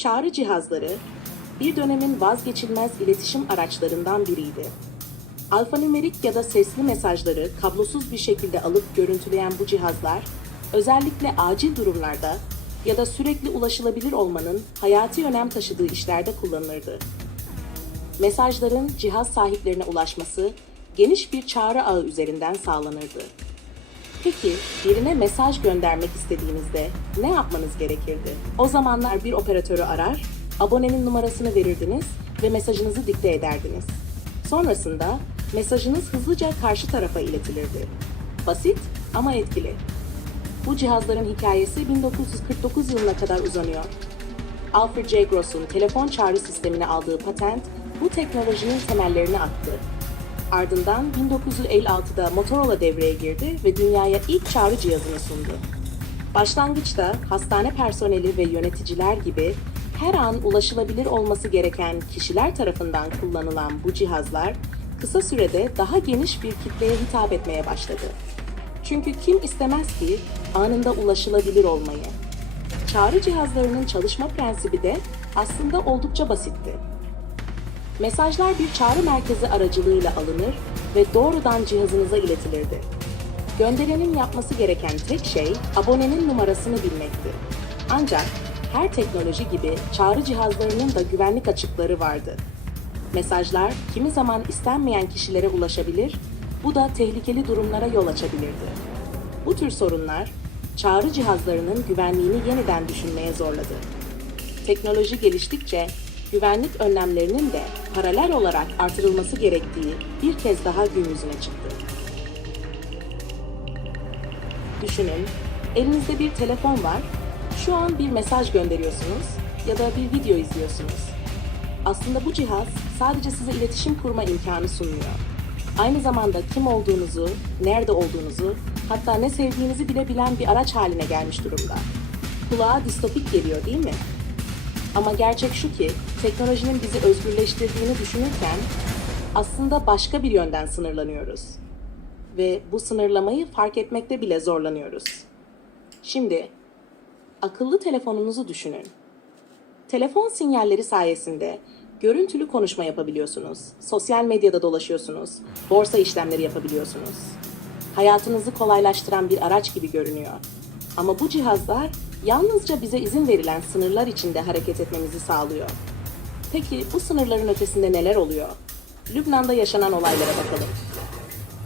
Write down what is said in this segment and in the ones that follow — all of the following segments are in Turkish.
Çağrı cihazları bir dönemin vazgeçilmez iletişim araçlarından biriydi. Alfanümerik ya da sesli mesajları kablosuz bir şekilde alıp görüntüleyen bu cihazlar özellikle acil durumlarda ya da sürekli ulaşılabilir olmanın hayati önem taşıdığı işlerde kullanılırdı. Mesajların cihaz sahiplerine ulaşması geniş bir çağrı ağı üzerinden sağlanırdı. Peki birine mesaj göndermek istediğinizde ne yapmanız gerekirdi? O zamanlar bir operatörü arar, abonenin numarasını verirdiniz ve mesajınızı dikte ederdiniz. Sonrasında mesajınız hızlıca karşı tarafa iletilirdi. Basit ama etkili. Bu cihazların hikayesi 1949 yılına kadar uzanıyor. Alfred J. Gross'un telefon çağrı sistemine aldığı patent bu teknolojinin temellerini attı. Ardından 1956'da Motorola devreye girdi ve dünyaya ilk çağrı cihazını sundu. Başlangıçta hastane personeli ve yöneticiler gibi her an ulaşılabilir olması gereken kişiler tarafından kullanılan bu cihazlar kısa sürede daha geniş bir kitleye hitap etmeye başladı. Çünkü kim istemez ki anında ulaşılabilir olmayı? Çağrı cihazlarının çalışma prensibi de aslında oldukça basitti. Mesajlar bir çağrı merkezi aracılığıyla alınır ve doğrudan cihazınıza iletilirdi. Gönderenin yapması gereken tek şey abonenin numarasını bilmekti. Ancak her teknoloji gibi çağrı cihazlarının da güvenlik açıkları vardı. Mesajlar kimi zaman istenmeyen kişilere ulaşabilir, bu da tehlikeli durumlara yol açabilirdi. Bu tür sorunlar çağrı cihazlarının güvenliğini yeniden düşünmeye zorladı. Teknoloji geliştikçe güvenlik önlemlerinin de paralel olarak artırılması gerektiği bir kez daha gün yüzüne çıktı. Düşünün, elinizde bir telefon var, şu an bir mesaj gönderiyorsunuz ya da bir video izliyorsunuz. Aslında bu cihaz sadece size iletişim kurma imkanı sunmuyor. Aynı zamanda kim olduğunuzu, nerede olduğunuzu, hatta ne sevdiğinizi bile bilen bir araç haline gelmiş durumda. Kulağa distopik geliyor değil mi? Ama gerçek şu ki teknolojinin bizi özgürleştirdiğini düşünürken aslında başka bir yönden sınırlanıyoruz. Ve bu sınırlamayı fark etmekte bile zorlanıyoruz. Şimdi akıllı telefonunuzu düşünün. Telefon sinyalleri sayesinde görüntülü konuşma yapabiliyorsunuz. Sosyal medyada dolaşıyorsunuz. Borsa işlemleri yapabiliyorsunuz. Hayatınızı kolaylaştıran bir araç gibi görünüyor. Ama bu cihazlar yalnızca bize izin verilen sınırlar içinde hareket etmemizi sağlıyor. Peki bu sınırların ötesinde neler oluyor? Lübnan'da yaşanan olaylara bakalım.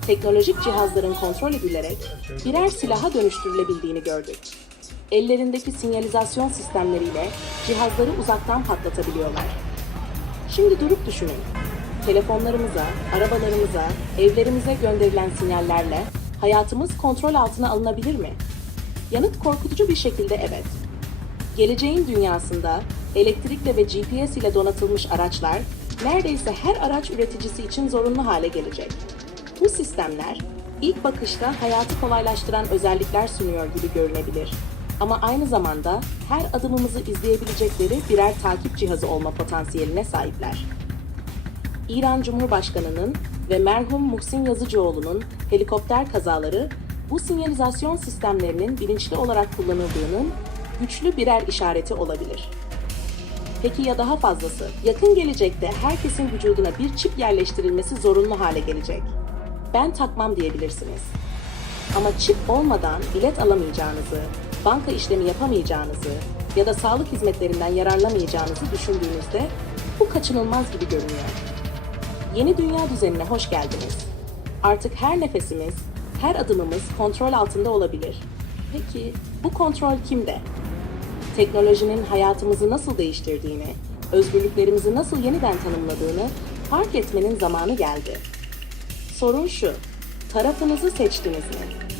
Teknolojik cihazların kontrol edilerek birer silaha dönüştürülebildiğini gördük. Ellerindeki sinyalizasyon sistemleriyle cihazları uzaktan patlatabiliyorlar. Şimdi durup düşünün. Telefonlarımıza, arabalarımıza, evlerimize gönderilen sinyallerle hayatımız kontrol altına alınabilir mi? Yanıt korkutucu bir şekilde evet. Geleceğin dünyasında elektrikle ve GPS ile donatılmış araçlar neredeyse her araç üreticisi için zorunlu hale gelecek. Bu sistemler ilk bakışta hayatı kolaylaştıran özellikler sunuyor gibi görünebilir. Ama aynı zamanda her adımımızı izleyebilecekleri birer takip cihazı olma potansiyeline sahipler. İran Cumhurbaşkanı'nın ve merhum Muhsin Yazıcıoğlu'nun helikopter kazaları bu sinyalizasyon sistemlerinin bilinçli olarak kullanıldığının güçlü birer işareti olabilir. Peki ya daha fazlası? Yakın gelecekte herkesin vücuduna bir çip yerleştirilmesi zorunlu hale gelecek. Ben takmam diyebilirsiniz. Ama çip olmadan bilet alamayacağınızı, banka işlemi yapamayacağınızı ya da sağlık hizmetlerinden yararlamayacağınızı düşündüğünüzde bu kaçınılmaz gibi görünüyor. Yeni dünya düzenine hoş geldiniz. Artık her nefesimiz, her adımımız kontrol altında olabilir. Peki bu kontrol kimde? Teknolojinin hayatımızı nasıl değiştirdiğini, özgürlüklerimizi nasıl yeniden tanımladığını fark etmenin zamanı geldi. Sorun şu, tarafınızı seçtiniz mi?